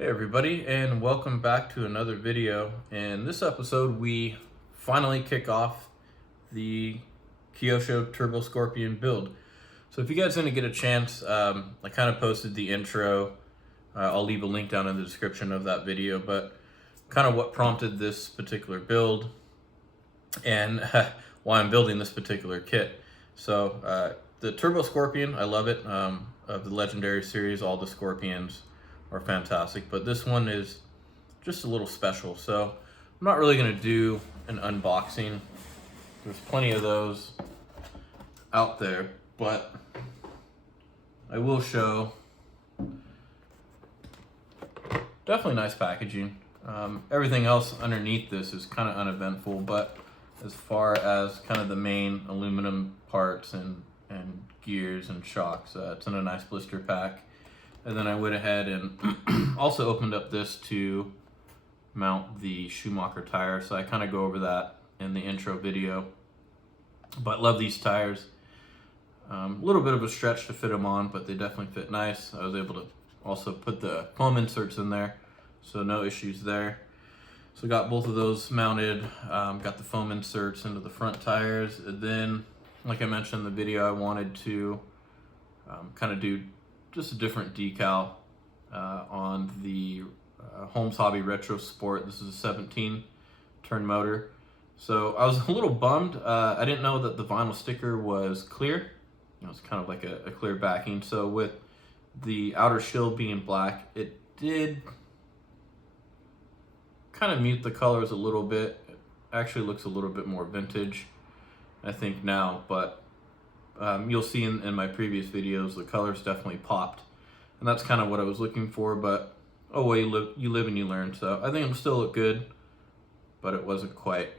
Hey everybody, and welcome back to another video. In this episode, we finally kick off the Kyosho Turbo Scorpion build. So if you guys didn't get a chance, I kind of posted the intro. I'll leave a link down in the description of that video, but kind of what prompted this particular build and why I'm building this particular kit. So the Turbo Scorpion, I love it. Of the Legendary series, all the Scorpions are fantastic, but this one is just a little special. So I'm not really gonna do an unboxing. There's plenty of those out there, but I will show definitely nice packaging. Everything else underneath this is kind of uneventful, but as far as kind of the main aluminum parts and gears and shocks, it's in a nice blister pack. And then I went ahead and also opened up this to mount the Schumacher tire. So I kind of go over that in the intro video. But love these tires. A little bit of a stretch to fit them on, but they definitely fit nice. I was able to also put the foam inserts in there, so no issues there. So got both of those mounted, got the foam inserts into the front tires. And then, like I mentioned in the video, I wanted to kind of do just a different decal on the Holmes Hobby Retro Sport. This is a 17 turn motor. So I was a little bummed. I didn't know that the vinyl sticker was clear. It was kind of like a clear backing. So with the outer shield being black, it did kind of mute the colors a little bit. It actually looks a little bit more vintage, I think, now, but you'll see in my previous videos, the colors definitely popped, and that's kind of what I was looking for. But oh well, you live and you learn. So I think it'll still look good, but it wasn't quite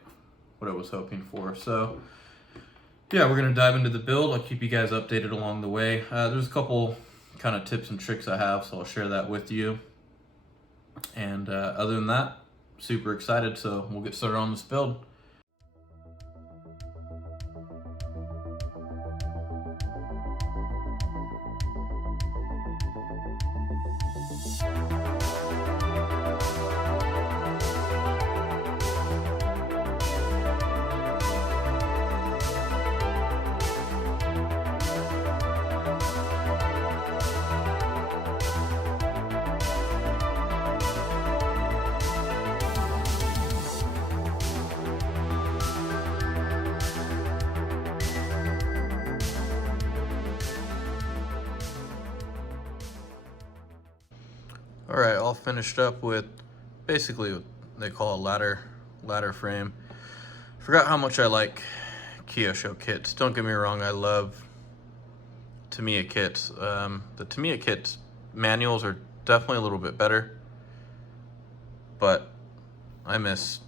what I was hoping for. So yeah, we're gonna dive into the build. I'll keep you guys updated along the way. There's a couple kind of tips and tricks I have, so I'll share that with you. And other than that, super excited. So we'll get started on this build. All right, all finished up with basically what they call a ladder frame. Forgot how much I like Kyosho kits. Don't get me wrong, I love Tamiya kits. The Tamiya kits manuals are definitely a little bit better, but I miss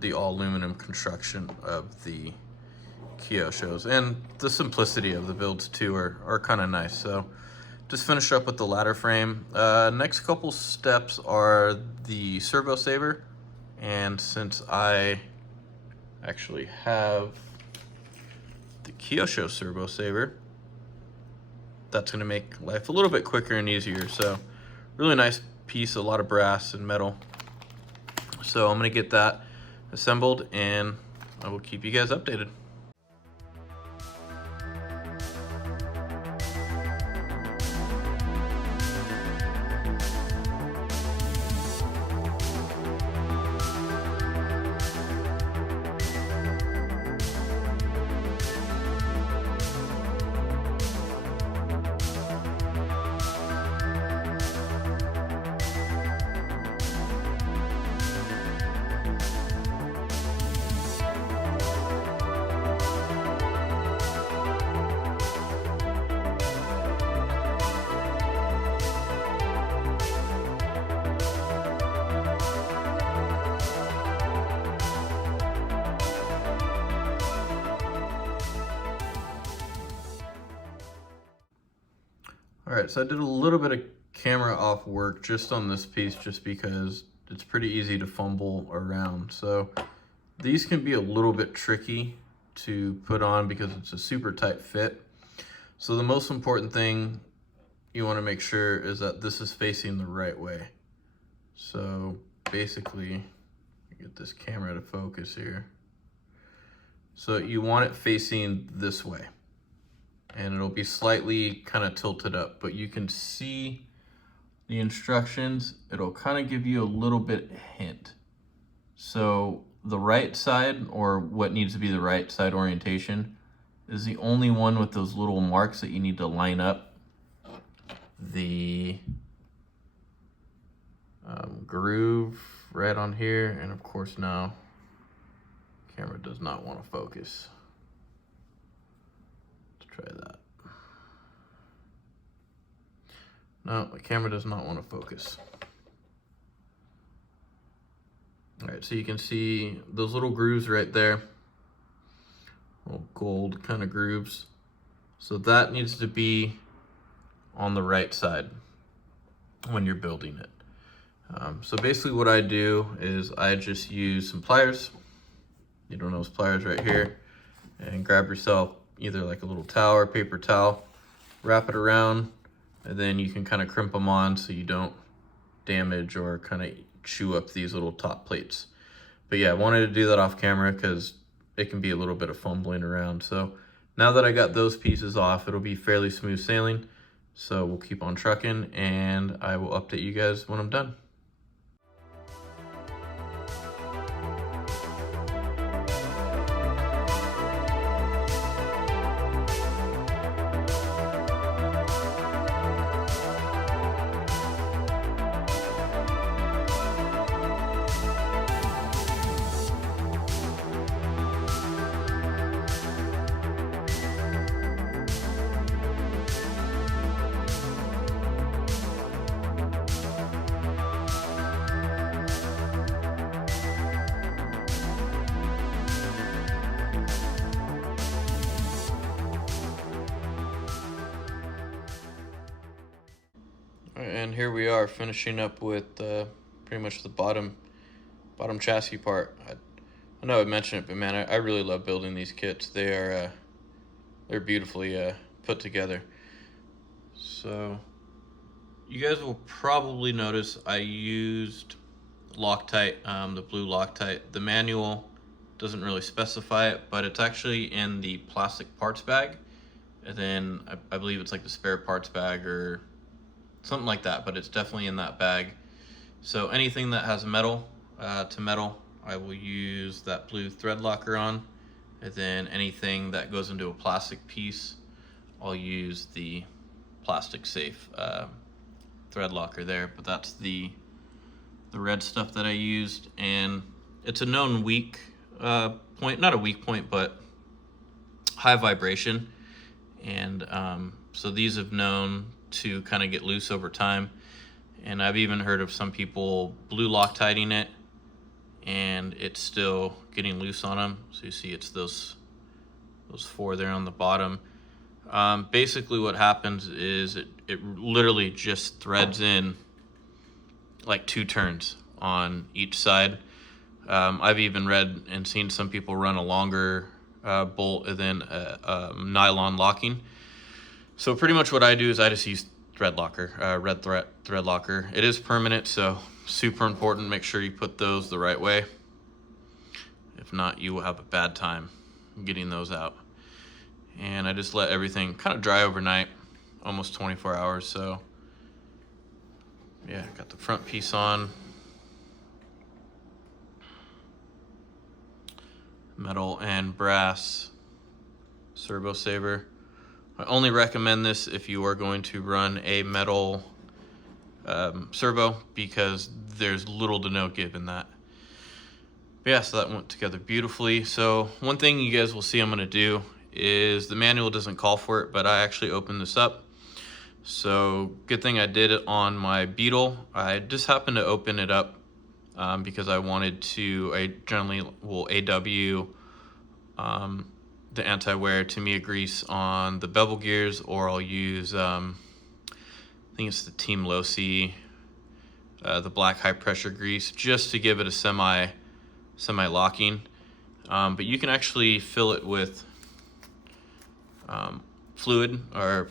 the all aluminum construction of the Kyoshos, and the simplicity of the builds too are kind of nice. So just finish up with the ladder frame. Next couple steps are the servo saver, and since I actually have the Kyosho servo saver, that's going to make life a little bit quicker and easier. So really nice piece, a lot of brass and metal. So I'm going to get that assembled and I will keep you guys updated. All right, so I did a little bit of camera off work just on this piece, just because it's pretty easy to fumble around. So these can be a little bit tricky to put on because it's a super tight fit. So the most important thing you want to make sure is that this is facing the right way. So basically, get this camera to focus here. So you want it facing this way, and it'll be slightly kind of tilted up, but you can see the instructions. It'll kind of give you a little bit hint. So the right side, or what needs to be the right side orientation, is the only one with those little marks that you need to line up the groove right on here. And of course now camera does not want to focus. Let's try that. No, the camera does not want to focus. All right, so you can see those little grooves right there, little gold kind of grooves. So that needs to be on the right side when you're building it. So basically what I do is I just use some pliers. You don't know those pliers right here, and grab yourself either like a little towel or paper towel, wrap it around, and then you can kind of crimp them on so you don't damage or kind of chew up these little top plates. But yeah, I wanted to do that off camera because it can be a little bit of fumbling around. So now that I got those pieces off, it'll be fairly smooth sailing. So we'll keep on trucking, and I will update you guys when I'm done. And here we are finishing up with pretty much the bottom chassis part. I know I mentioned it, but man, I really love building these kits. They're beautifully put together. So you guys will probably notice I used Loctite, the blue Loctite. The manual doesn't really specify it, but it's actually in the plastic parts bag. And then I believe it's like the spare parts bag or something like that, but it's definitely in that bag. So anything that has metal to metal, I will use that blue thread locker on. And then anything that goes into a plastic piece, I'll use the plastic safe thread locker there. But that's the red stuff that I used, and it's a known weak point, not a weak point, but high vibration. And so these have known to kind of get loose over time, and I've even heard of some people blue Loctiting it and it's still getting loose on them. So you see it's those four there on the bottom. Basically what happens is it literally just threads in like 2 turns on each side. I've even read and seen some people run a longer bolt and then nylon locking. So pretty much what I do is I just use thread locker, red thread locker. It is permanent, so super important. Make sure you put those the right way. If not, you will have a bad time getting those out. And I just let everything kind of dry overnight, almost 24 hours. So yeah, got the front piece on. Metal and brass servo saver. I only recommend this if you are going to run a metal servo, because there's little to no give in that. But yeah, so that went together beautifully. So one thing you guys will see I'm going to do is, the manual doesn't call for it, but I actually opened this up. So good thing I did it on my Beetle. I just happened to open it up because I wanted to, I generally will AW the anti-wear Tamiya grease on the bevel gears, or I'll use I think it's the Team Losi, the black high pressure grease, just to give it a semi locking. But you can actually fill it with fluid or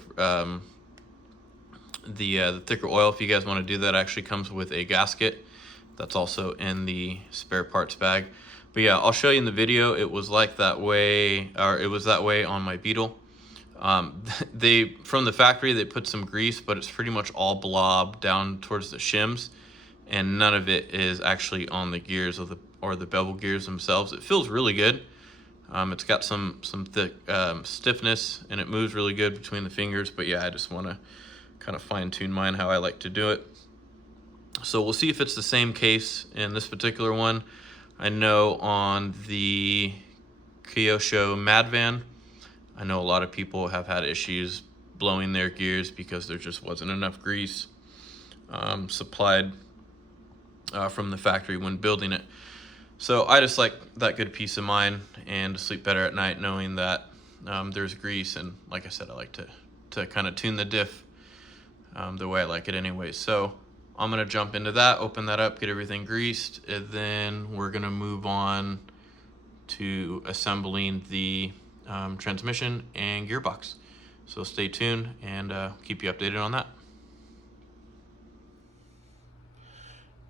the thicker oil. If you guys want to do that, actually comes with a gasket that's also in the spare parts bag. But yeah, I'll show you in the video. It was like that way, or it was that way on my Beetle. They, from the factory, they put some grease, but it's pretty much all blob down towards the shims, and none of it is actually on the gears or the bevel gears themselves. It feels really good. It's got some thick stiffness, and it moves really good between the fingers. But yeah, I just want to kind of fine tune mine how I like to do it. So we'll see if it's the same case in this particular one. I know on the Kyosho Madvan, I know a lot of people have had issues blowing their gears because there just wasn't enough grease supplied from the factory when building it. So I just like that good peace of mind and to sleep better at night knowing that there's grease. And like I said, I like to kind of tune the diff the way I like it anyway. So I'm gonna jump into that, open that up, get everything greased, and then we're gonna move on to assembling the transmission and gearbox. So stay tuned and keep you updated on that.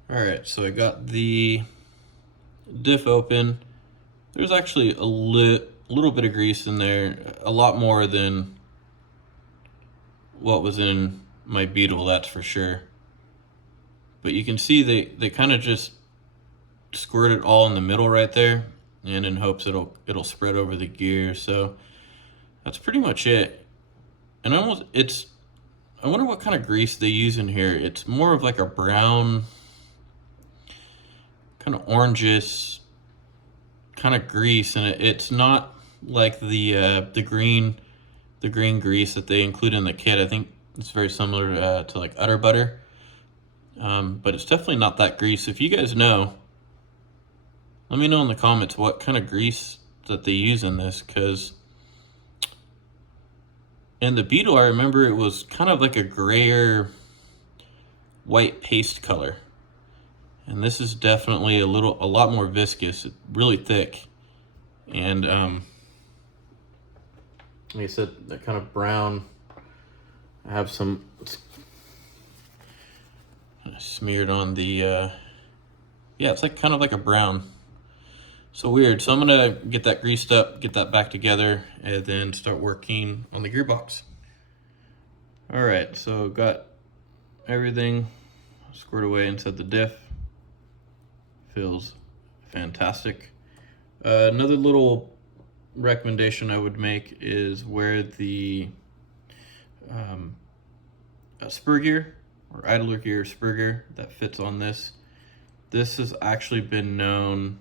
All right, so I got the diff open. There's actually a little bit of grease in there, a lot more than what was in my Beetle, that's for sure. But you can see they kind of just squirt it all in the middle right there, and in hopes it'll spread over the gear. So that's pretty much it. And I wonder what kind of grease they use in here. It's more of like a brown, kind of orangish kind of grease, and it's not like the green grease that they include in the kit. I think it's very similar to like udder butter. But it's definitely not that grease. If you guys know, let me know in the comments what kind of grease that they use in this, because in the Beetle, I remember it was kind of like a grayer white paste color. And this is definitely a lot more viscous, really thick. And like I said, that kind of brown, I have some smeared on the yeah, it's like kind of like a brown. So weird. So I'm gonna get that greased up, get that back together, and then start working on the gearbox. All right, so got everything squared away inside the diff. Feels fantastic. Another little recommendation I would make is where the spur gear or idler gear spur gear that fits on this. This has actually been known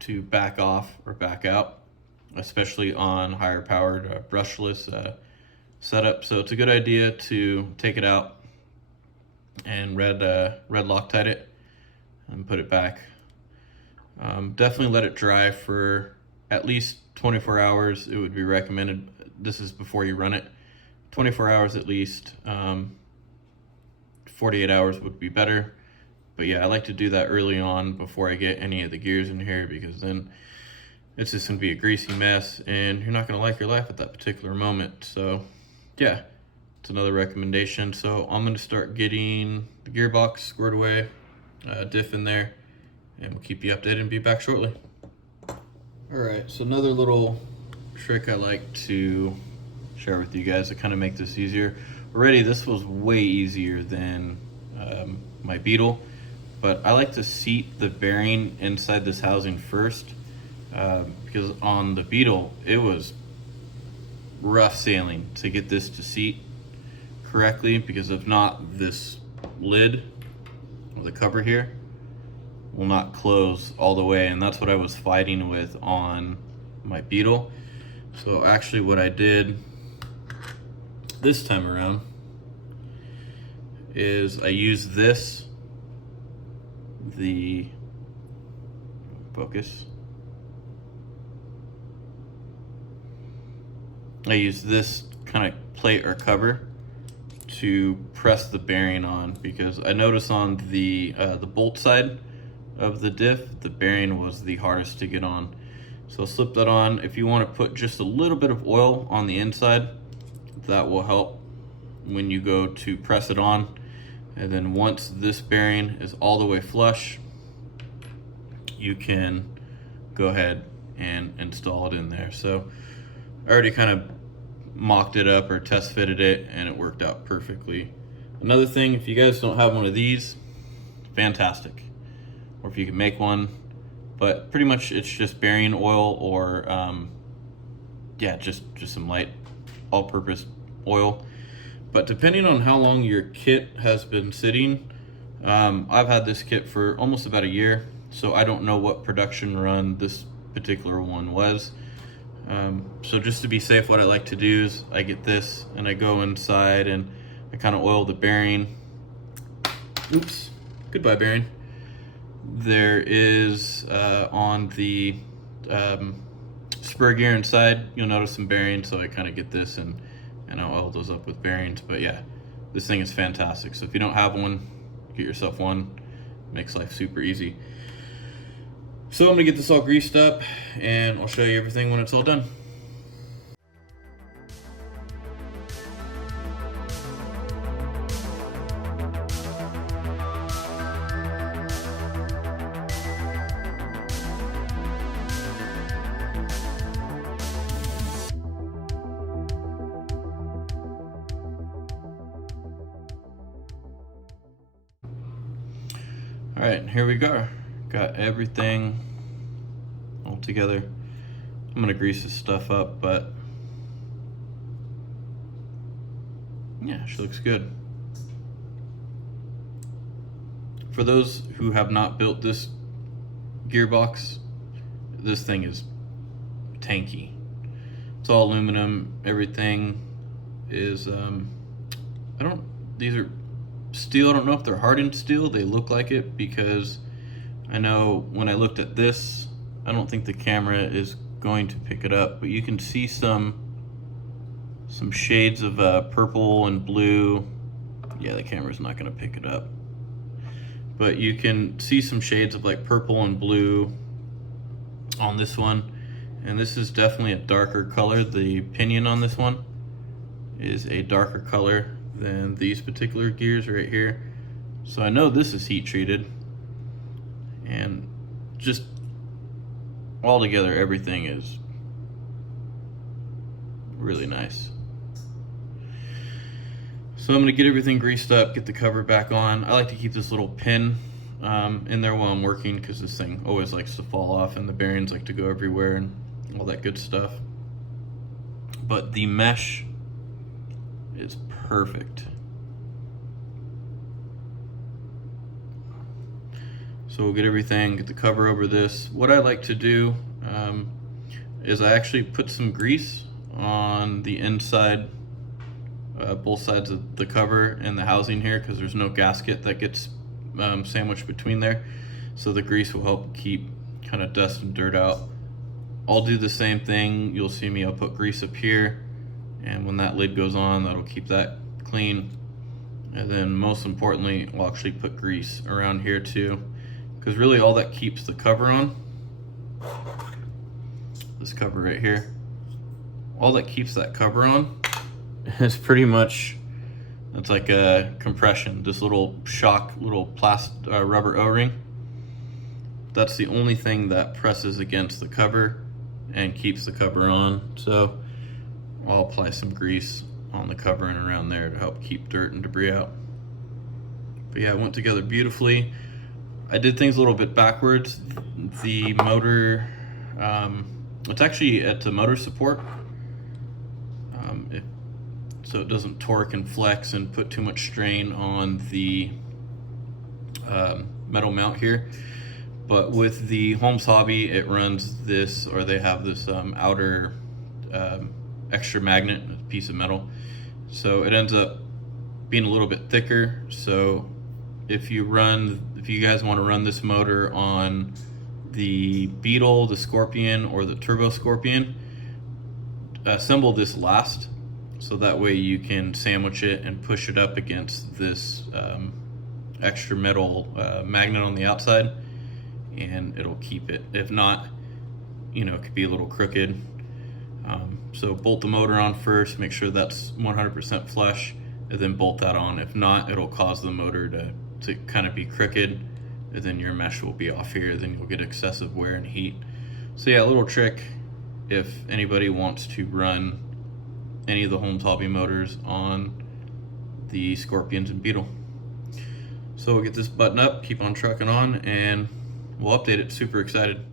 to back off or back out, especially on higher powered brushless setup. So it's a good idea to take it out and red Loctite it and put it back. Definitely let it dry for at least 24 hours. It would be recommended. This is before you run it. 24 hours at least. 48 hours would be better. But yeah, I like to do that early on before I get any of the gears in here, because then it's just gonna be a greasy mess and you're not gonna like your life at that particular moment. So yeah, it's another recommendation. So I'm gonna start getting the gearbox squared away, diff in there, and we'll keep you updated and be back shortly. All right, so another little trick I like to share with you guys to kind of make this easier. Already, this was way easier than my Beetle, but I like to seat the bearing inside this housing first, because on the Beetle, it was rough sailing to get this to seat correctly, because if not, this lid, or the cover here, will not close all the way, and that's what I was fighting with on my Beetle. So actually what I did this time around is I used this, the focus, I used this kind of plate or cover to press the bearing on, because I noticed on the bolt side of the diff, the bearing was the hardest to get on. So slip that on. If you want to put just a little bit of oil on the inside, that will help when you go to press it on. And then once this bearing is all the way flush, you can go ahead and install it in there. So I already kind of mocked it up or test fitted it, and it worked out perfectly. Another thing, if you guys don't have one of these, fantastic. Or if you can make one, but pretty much it's just bearing oil or yeah, just some light all-purpose oil. But depending on how long your kit has been sitting, I've had this kit for almost about a year, so I don't know what production run this particular one was. So just to be safe, what I like to do is I get this and I go inside and I kind of oil the bearing. Oops, goodbye bearing. There is on the spur gear inside, you'll notice some bearings, so I kind of get this and I'll oil those up with bearings. But yeah, this thing is fantastic. So if you don't have one, get yourself one. Makes life super easy. So I'm gonna get this all greased up and I'll show you everything when it's all done. All right, here we go. Got everything all together. I'm gonna grease this stuff up, but yeah, she looks good. For those who have not built this gearbox, this thing is tanky. It's all aluminum. Everything is these are steel. I don't know if they're hardened steel. They look like it because I know when I looked at this, I don't think the camera is going to pick it up, but you can see some shades of purple and blue. Yeah, the camera's not going to pick it up, but you can see some shades of like purple and blue on this one, and this is definitely a darker color. The pinion on this one is a darker color than these particular gears right here. So I know this is heat treated, and just all together everything is really nice. So I'm gonna get everything greased up, get the cover back on. I like to keep this little pin in there while I'm working because this thing always likes to fall off and the bearings like to go everywhere and all that good stuff. But the mesh is perfect. So we'll get everything, get the cover over this. What I like to do is I actually put some grease on the inside, both sides of the cover and the housing here, because there's no gasket that gets sandwiched between there. So the grease will help keep kind of dust and dirt out. I'll do the same thing. You'll see me, I'll put grease up here, and when that lid goes on, that'll keep that clean. And then most importantly, I'll actually put grease around here too, because really all that keeps the cover on, this cover right here, all that keeps that cover on is pretty much, it's like a compression, this little shock, little plastic rubber O-ring. That's the only thing that presses against the cover and keeps the cover on. So I'll apply some grease on the cover and around there to help keep dirt and debris out. But yeah, it went together beautifully. I did things a little bit backwards. The motor, it's actually at the motor support, so it doesn't torque and flex and put too much strain on the metal mount here. But with the Holmes Hobby, it runs this, or they have this outer extra magnet piece of metal, so it ends up being a little bit thicker. So if you guys want to run this motor on the Beetle, the Scorpion, or the Turbo Scorpion, assemble this last, so that way you can sandwich it and push it up against this extra metal magnet on the outside, and it'll keep it. If not, you know, it could be a little crooked. So bolt the motor on first, make sure that's 100% flush, and then bolt that on. If not, it'll cause the motor to kind of be crooked, and then your mesh will be off here, then you'll get excessive wear and heat. So yeah, a little trick if anybody wants to run any of the Holmes Hobby motors on the Scorpions and Beetle. So we'll get this button up, keep on trucking on, and we'll update it. Super excited.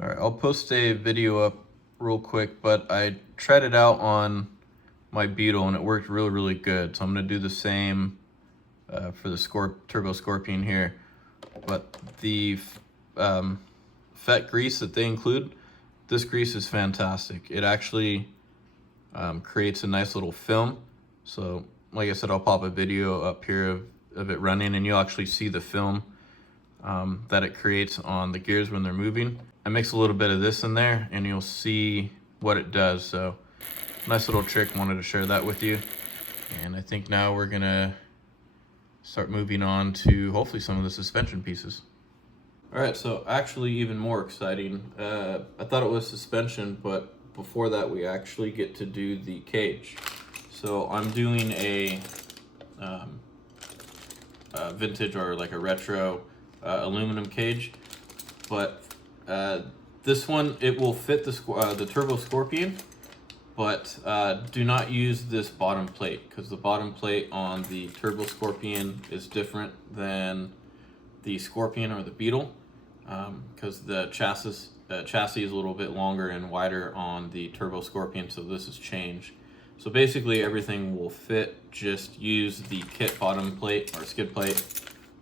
All right, I'll post a video up real quick, but I tried it out on my Beetle and it worked really, really good. So I'm gonna do the same for the Turbo Scorpion here. But the FET grease that they include, this grease is fantastic. It actually creates a nice little film. So like I said, I'll pop a video up here of it running, and you'll actually see the film that it creates on the gears when they're moving. I mix a little bit of this in there and you'll see what it does. So nice little trick, wanted to share that with you. And I think now we're gonna start moving on to hopefully some of the suspension pieces. All right, so actually even more exciting. I thought it was suspension, but before that we actually get to do the cage. So I'm doing a vintage or like a retro aluminum cage, but this one, it will fit the Turbo Scorpion, but do not use this bottom plate, because the bottom plate on the Turbo Scorpion is different than the Scorpion or the Beetle, because the chassis is a little bit longer and wider on the Turbo Scorpion, so this has changed. So basically everything will fit, just use the kit bottom plate or skid plate.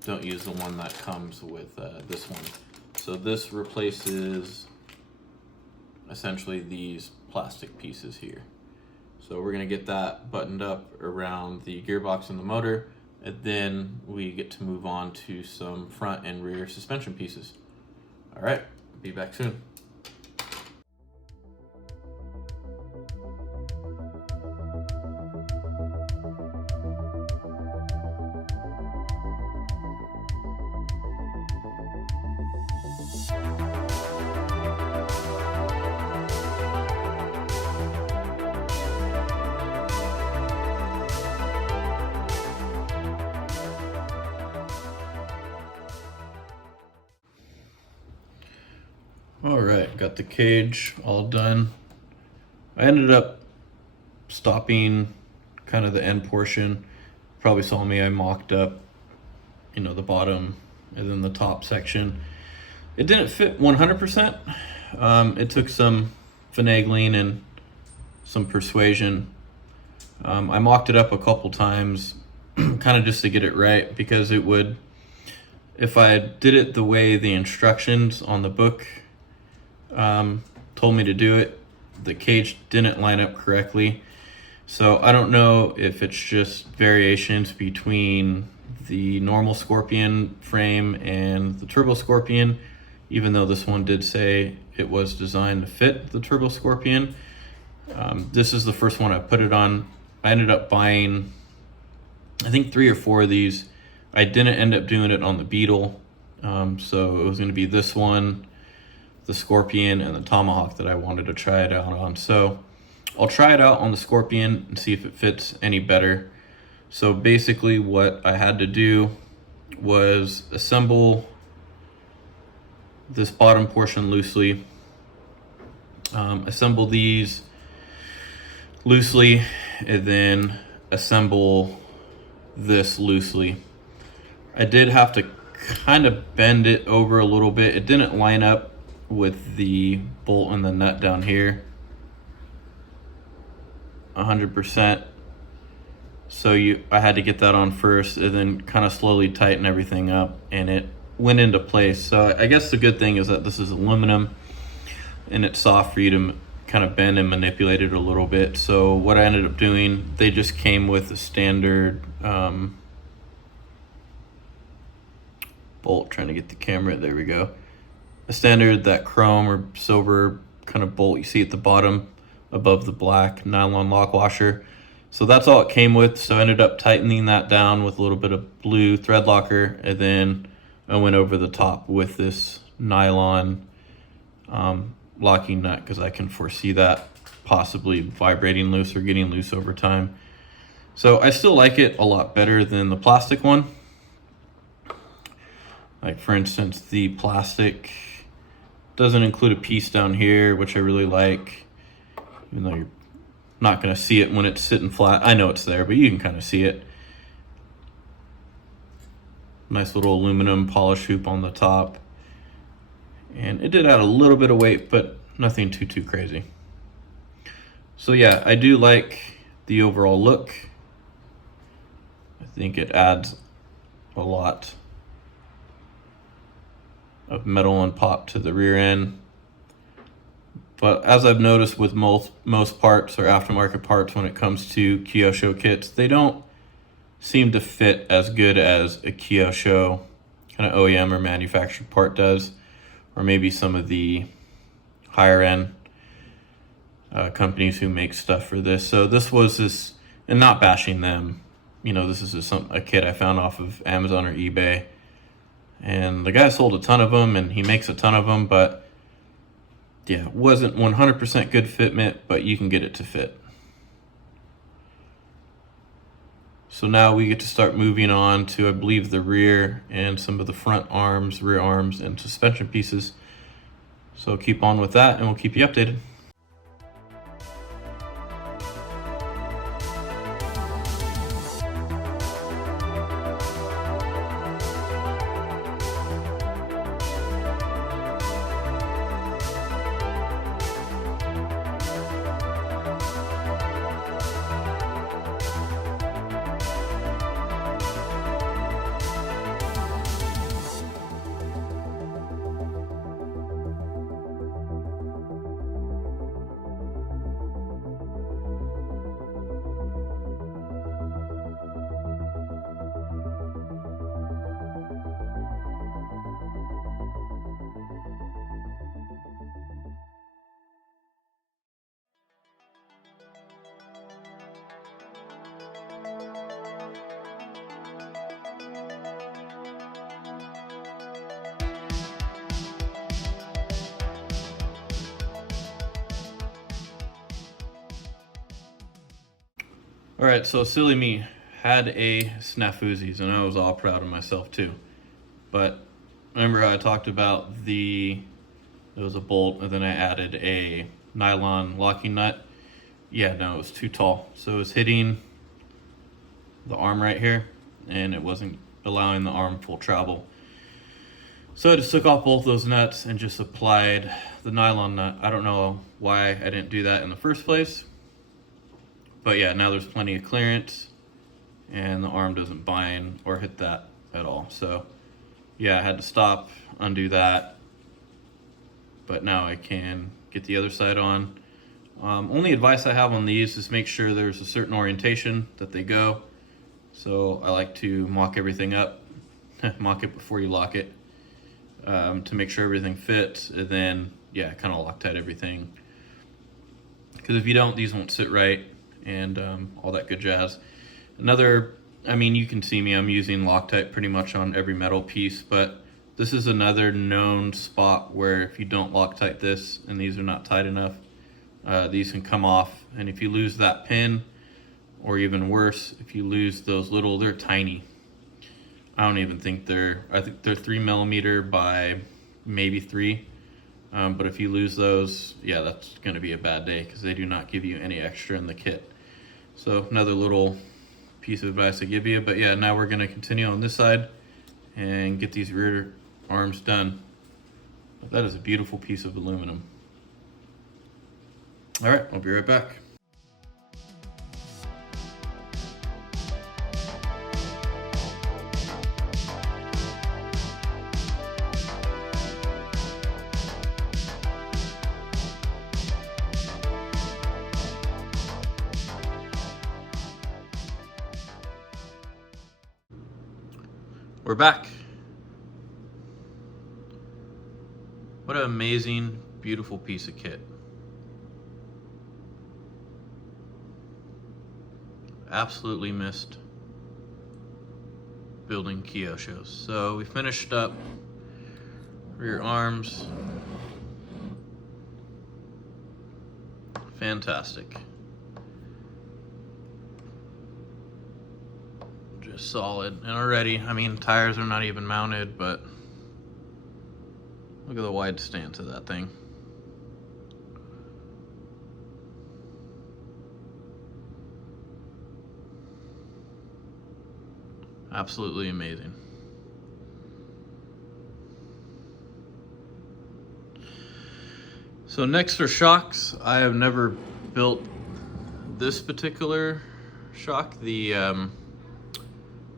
Don't use the one that comes with this one. So this replaces essentially these plastic pieces here. So we're gonna get that buttoned up around the gearbox and the motor, and then we get to move on to some front and rear suspension pieces. All right, be back soon. All right, got the cage all done. I ended up stopping kind of the end portion. Probably saw me, I mocked up, you know, the bottom and then the top section. It didn't fit 100%. It took some finagling and some persuasion. I mocked it up a couple times, kind of just to get it right, because it would, if I did it the way the instructions on the book told me to do it, the cage didn't line up correctly. So I don't know if it's just variations between the normal Scorpion frame and the Turbo Scorpion, even though this one did say it was designed to fit the Turbo Scorpion. This is the first one I put it on. I ended up buying, I think 3 or 4 of these. I didn't end up doing it on the Beetle. So it was gonna be this one, the Scorpion, and the Tomahawk that I wanted to try it out on. So I'll try it out on the Scorpion and see if it fits any better. So basically what I had to do was assemble this bottom portion loosely, assemble these loosely, and then assemble this loosely. I did have to kind of bend it over a little bit. It didn't line up with the bolt and the nut down here 100%. So I had to get that on first and then kind of slowly tighten everything up, and it went into place. So I guess the good thing is that this is aluminum and it's soft for you to kind of bend and manipulate it a little bit. So what I ended up doing, they just came with a standard bolt, trying to get the camera, there we go. A standard, that chrome or silver kind of bolt you see at the bottom above the black nylon lock washer. So that's all it came with. So I ended up tightening that down with a little bit of blue thread locker, and then I went over the top with this nylon locking nut, because I can foresee that possibly vibrating loose or getting loose over time. So I still like it a lot better than the plastic one. Like for instance, the plastic doesn't include a piece down here, which I really like, even though you're not going to see it when it's sitting flat. I know it's there, but you can kind of see it. Nice little aluminum polish hoop on the top. And it did add a little bit of weight, but nothing too crazy. So yeah, I do like the overall look. I think it adds a lot of metal and pop to the rear end. But as I've noticed with most parts or aftermarket parts when it comes to Kyosho kits, they don't seem to fit as good as a Kyosho kind of OEM or manufactured part does, or maybe some of the higher end companies who make stuff for this. So this was this, and not bashing them, you know, this is just a kit I found off of Amazon or eBay, and the guy sold a ton of them and he makes a ton of them, but yeah, it wasn't 100% good fitment, but you can get it to fit. So now we get to start moving on to, I believe, the rear and some of the front arms, rear arms, and suspension pieces. So keep on with that and we'll keep you updated. All right, so silly me, had a snafuzis, and I was all proud of myself too. But remember how I talked about there was a bolt and then I added a nylon locking nut? Yeah, no, it was too tall. So it was hitting the arm right here and it wasn't allowing the arm full travel. So I just took off both those nuts and just applied the nylon nut. I don't know why I didn't do that in the first place. But yeah, now there's plenty of clearance and the arm doesn't bind or hit that at all. So yeah, I had to stop, undo that, but now I can get the other side on. Only advice I have on these is make sure there's a certain orientation that they go. So I like to mock everything up, mock it before you lock it, to make sure everything fits, and then yeah, kind of Loctite everything. Because if you don't, these won't sit right, and all that good jazz. I mean, you can see me, I'm using Loctite pretty much on every metal piece, but this is another known spot where if you don't Loctite this and these are not tight enough, these can come off. And if you lose that pin, or even worse, if you lose those little, they're tiny. I don't even think I think they're 3mm by maybe 3. But if you lose those, yeah, that's gonna be a bad day because they do not give you any extra in the kit. So another little piece of advice I give you. But yeah, now we're gonna continue on this side and get these rear arms done. But that is a beautiful piece of aluminum. All right, I'll be right back. We're back. What an amazing, beautiful piece of kit. Absolutely missed building Kyoshos. So we finished up rear arms. Fantastic. just solid. And already, I mean, tires are not even mounted, but look at the wide stance of that thing. Absolutely amazing. So next are shocks. I have never built this particular shock. The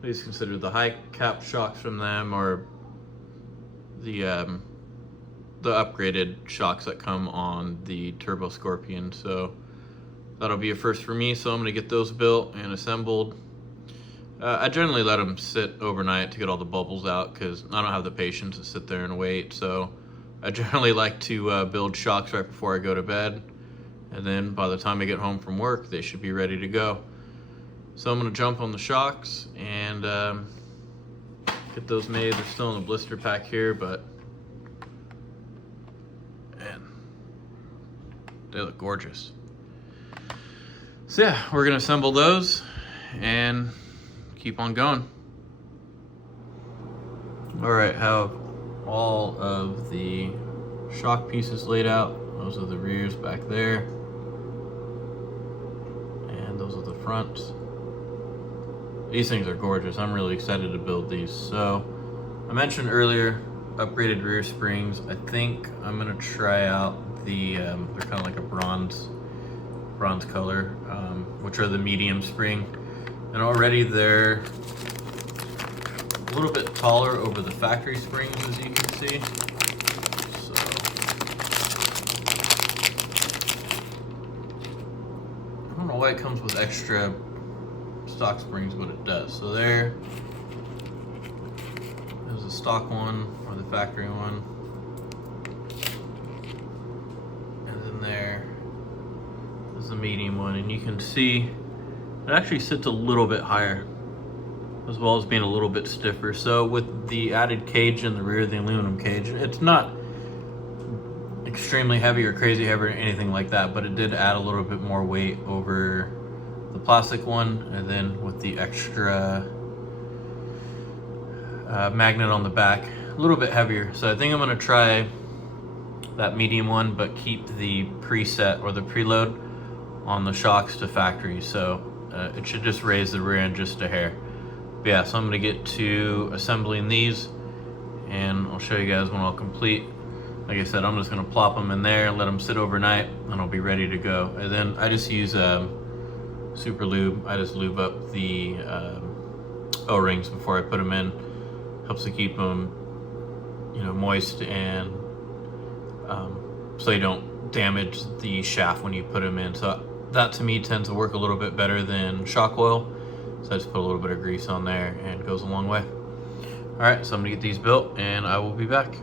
these considered the high cap shocks from them, or the upgraded shocks that come on the Turbo Scorpion. So that'll be a first for me. So I'm gonna get those built and assembled. I generally let them sit overnight to get all the bubbles out because I don't have the patience to sit there and wait. So I generally like to build shocks right before I go to bed. And then by the time I get home from work, they should be ready to go. So I'm gonna jump on the shocks and get those made. They're still in the blister pack here, but man, they look gorgeous. So yeah, we're gonna assemble those and keep on going. All right, have all of the shock pieces laid out. Those are the rears back there, and those are the fronts. These things are gorgeous. I'm really excited to build these. So I mentioned earlier upgraded rear springs. I think I'm gonna try out the they're kind of like a bronze color, which are the medium spring. And already they're a little bit taller over the factory springs, as you can see. So I don't know why it comes with extra stock springs, but it does. So there's the stock one, or the factory one. And then there's the medium one, and you can see it actually sits a little bit higher, as well as being a little bit stiffer. So with the added cage in the rear, the aluminum cage, it's not extremely heavy or crazy heavy or anything like that, but it did add a little bit more weight over the plastic one. And then with the extra magnet on the back, a little bit heavier. So I think I'm gonna try that medium one, but keep the preset or the preload on the shocks to factory. So it should just raise the rear end just a hair. But yeah, so I'm gonna get to assembling these, and I'll show you guys when I'll complete. Like I said, I'm just gonna plop them in there, let them sit overnight, and I'll be ready to go. And then I just use super lube. I just lube up the O-rings before I put them in. Helps to keep them, moist, and so you don't damage the shaft when you put them in. So that to me tends to work a little bit better than shock oil. So I just put a little bit of grease on there and it goes a long way. All right, so I'm gonna get these built and I will be back.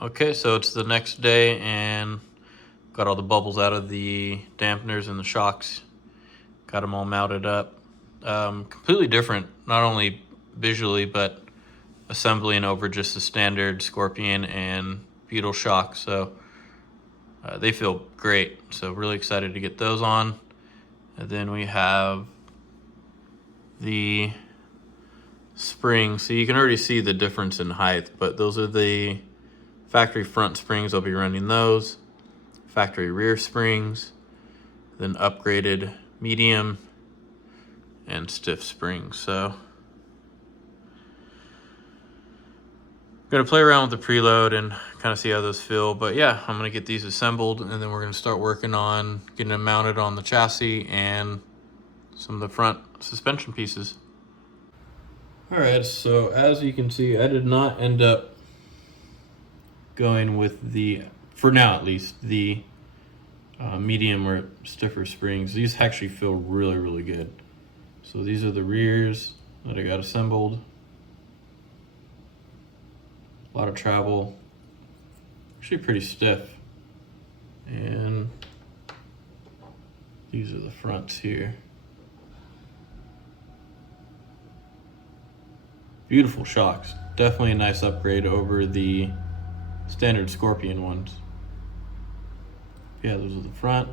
Okay, so it's the next day and got all the bubbles out of the dampeners and the shocks. Got them all mounted up. Completely different, not only visually, but assembling over just the standard Scorpion and Beetle shocks. So they feel great. So really excited to get those on. And then we have the springs. So you can already see the difference in height, but those are the Factory front springs, I'll be running those. Factory rear springs, then upgraded medium and stiff springs. So I'm gonna play around with the preload and kind of see how those feel. But yeah, I'm gonna get these assembled, and then we're gonna start working on getting them mounted on the chassis and some of the front suspension pieces. All right, so as you can see, I did not end up going with the, for now at least, the medium or stiffer springs. These actually feel really, really good. So these are the rears that I got assembled. A lot of travel, actually pretty stiff. And these are the fronts here. Beautiful shocks. Definitely a nice upgrade over the standard Scorpion ones. Yeah, those are the front.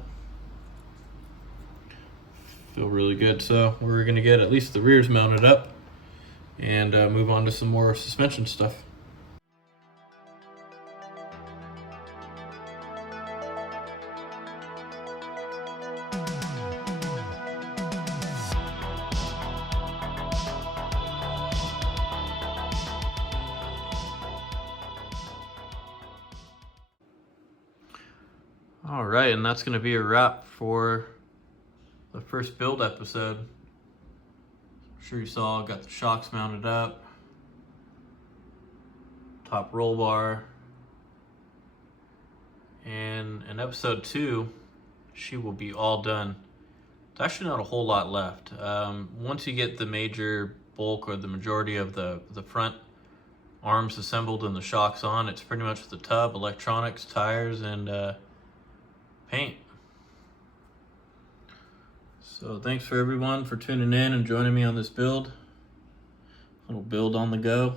Feel really good. So we're gonna get at least the rears mounted up and move on to some more suspension stuff. All right, and that's gonna be a wrap for the first build episode. I'm sure you saw, got the shocks mounted up, top roll bar, and in episode 2, she will be all done. There's actually not a whole lot left. Once you get the major bulk or the majority of the front arms assembled and the shocks on, it's pretty much the tub, electronics, tires, and paint. So thanks for everyone for tuning in and joining me on this build. Little build on the go.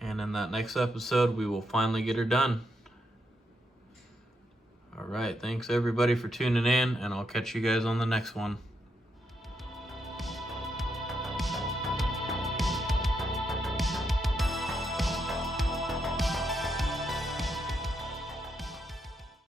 And in that next episode, we will finally get her done. All right, thanks everybody for tuning in, and I'll catch you guys on the next one.